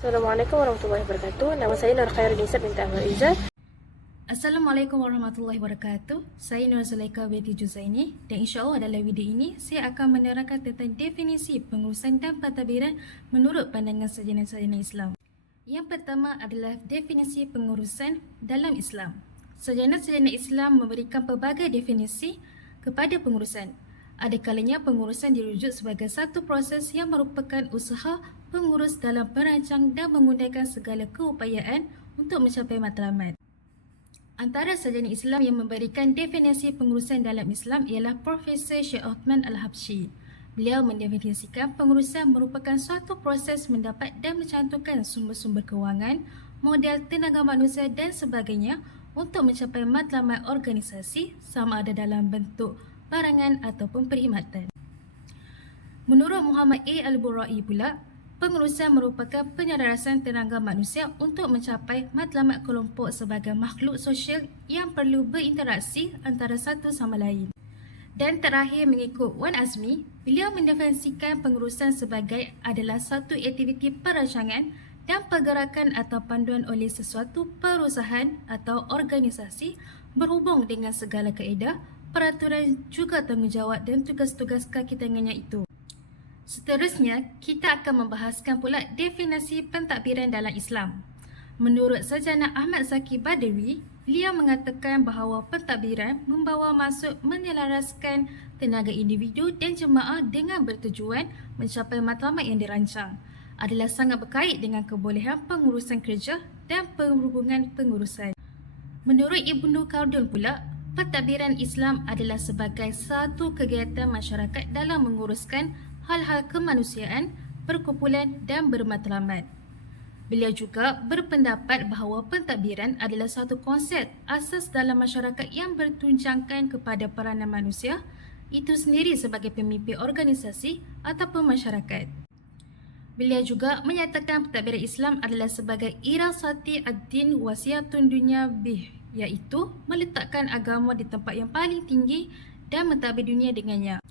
Assalamualaikum warahmatullahi wabarakatuh. Nama saya Nur Khairunnisa binti Ahmad Izzat. Assalamualaikum warahmatullahi wabarakatuh. Saya Nur Zulaika binti Juzaini dan insya-Allah dalam video ini saya akan menerangkan tentang definisi pengurusan dan pentadbiran menurut pandangan sarjana-sarjana Islam. Yang pertama adalah definisi pengurusan dalam Islam. Sarjana-sarjana Islam memberikan pelbagai definisi kepada pengurusan. Ada kalanya pengurusan dirujuk sebagai satu proses yang merupakan usaha pengurus dalam merancang dan menggunakan segala keupayaan untuk mencapai matlamat. Antara sarjana Islam yang memberikan definisi pengurusan dalam Islam ialah Profesor Syekh Othman Al-Habsyi. Beliau mendefinisikan pengurusan merupakan suatu proses mendapat dan mencantumkan sumber-sumber kewangan, modal tenaga manusia dan sebagainya untuk mencapai matlamat organisasi sama ada dalam bentuk barangan ataupun perkhidmatan. Menurut Muhammad A. Al-Burai pula, pengurusan merupakan penyelarasan tenaga manusia untuk mencapai matlamat kelompok sebagai makhluk sosial yang perlu berinteraksi antara satu sama lain. Dan terakhir mengikut Wan Azmi, beliau mendefinisikan pengurusan sebagai adalah satu aktiviti perancangan dan pergerakan atau panduan oleh sesuatu perusahaan atau organisasi berhubung dengan segala kaedah, peraturan juga tanggungjawab dan tugas-tugas kaki tangannya itu. Seterusnya, kita akan membahaskan pula definisi pentadbiran dalam Islam. Menurut Sarjana Ahmad Zaki Badawi, beliau mengatakan bahawa pentadbiran membawa maksud menyelaraskan tenaga individu dan jemaah dengan bertujuan mencapai matlamat yang dirancang. Adalah sangat berkait dengan kebolehan pengurusan kerja dan perhubungan pengurusan. Menurut Ibnu Khaldun pula, pentadbiran Islam adalah sebagai satu kegiatan masyarakat dalam menguruskan hal-hal kemanusiaan, perkumpulan dan bermatlamat. Beliau juga berpendapat bahawa pentadbiran adalah satu konsep asas dalam masyarakat yang bertunjangkan kepada peranan manusia itu sendiri sebagai pemimpin organisasi ataupun masyarakat. Beliau juga menyatakan pentadbiran Islam adalah sebagai irasati ad-din wasiatun dunya bih, iaitu meletakkan agama di tempat yang paling tinggi dan mentadbir dunia dengannya.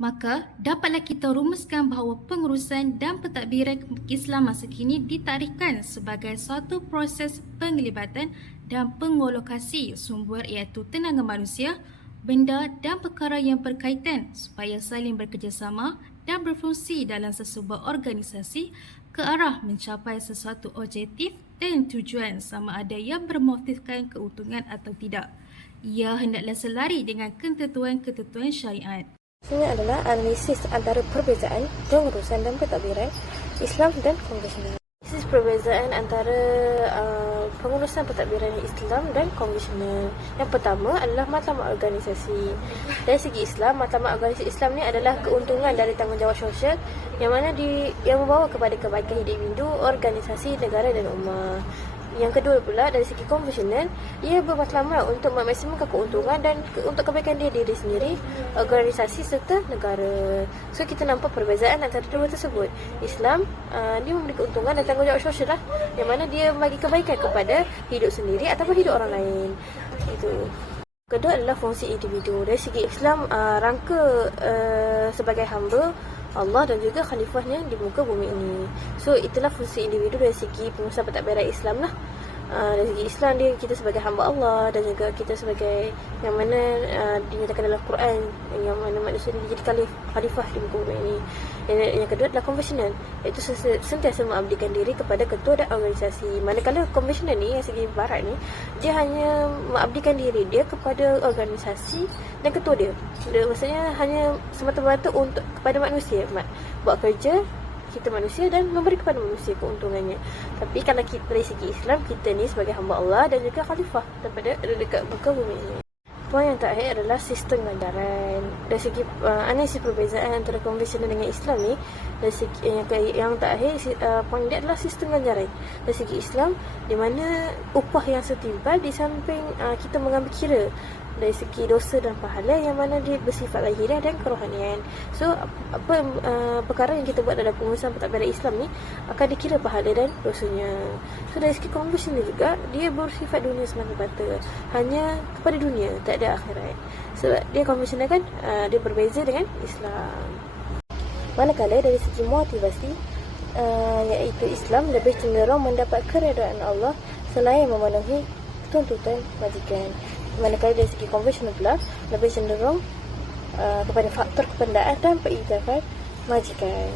Maka, dapatlah kita rumuskan bahawa pengurusan dan pentadbiran Islam masa kini ditarikkan sebagai suatu proses penglibatan dan pengolokasi sumber iaitu tenaga manusia, benda dan perkara yang berkaitan supaya saling bekerjasama dan berfungsi dalam sesebuah organisasi ke arah mencapai sesuatu objektif dan tujuan sama ada yang bermotifkan keuntungan atau tidak. Ia hendaklah selari dengan ketentuan-ketentuan syariat. Ini adalah analisis antara perbezaan pengurusan dan pentadbiran Islam dan konvensional. Analisis perbezaan antara pengurusan pentadbiran Islam dan konvensional. Yang pertama adalah matlamat organisasi. Dari segi Islam, matlamat organisasi Islam ni adalah keuntungan dari tanggungjawab sosial yang mana yang membawa kepada kebaikan hidup individu, organisasi, negara dan ummah. Yang kedua pula, dari segi konvensional, ia bermatlamat untuk memaksimumkan keuntungan dan untuk kebaikan diri sendiri, organisasi serta negara. So, kita nampak perbezaan antara dua tersebut. Islam, dia memberi keuntungan dan tanggungjawab sosial lah, yang mana dia bagi kebaikan kepada hidup sendiri ataupun hidup orang lain. Itu. Kedua adalah fungsi individu. Dari segi Islam, rangka sebagai hamba Allah dan juga khalifahnya di muka bumi ini. So, itulah fungsi individu dari segi pengurusan pentadbiran Islam lah. Dari segi Islam, kita sebagai hamba Allah dan juga kita sebagai yang mana dinyatakan dalam Quran, yang mana manusia jadi khalifah di muka bumi ini. Yang kedua adalah konvensional, iaitu sentiasa mengabdikan diri kepada ketua dan organisasi. Manakala konvensional ni, yang segi barat ni, dia hanya mengabdikan diri dia kepada organisasi dan ketua dia. Maksudnya hanya semata-mata untuk kepada manusia, buat kerja kita manusia dan memberi kepada manusia keuntungannya. Tapi kalau kita dari segi Islam, kita ni sebagai hamba Allah dan juga khalifah daripada dekat muka bumi ini. Poin yang terakhir adalah sistem ganjaran. Dari segi analisis perbezaan antara konvensional dengan Islam ni, dari segi yang terakhir poin dia adalah sistem ganjaran. Dari segi Islam, di mana upah yang setimpal di samping kita mengambil kira dari segi dosa dan pahala yang mana dia bersifat lahiriah dan kerohanian. So, perkara yang kita buat dalam pengurusan pentadbiran Islam ni akan dikira pahala dan dosanya. So, dari segi konvensional juga, dia bersifat dunia semata-mata, hanya kepada dunia, tak ada akhirat. Sebab dia konvensional kan, dia berbeza dengan Islam. Manakala dari segi motivasi, iaitu Islam, lebih cenderung mendapat keredaan Allah selain memenuhi tuntutan majikan. Manakala dari segi konvensional pula lebih cenderung kepada faktor kependaan dan periktifan majikan.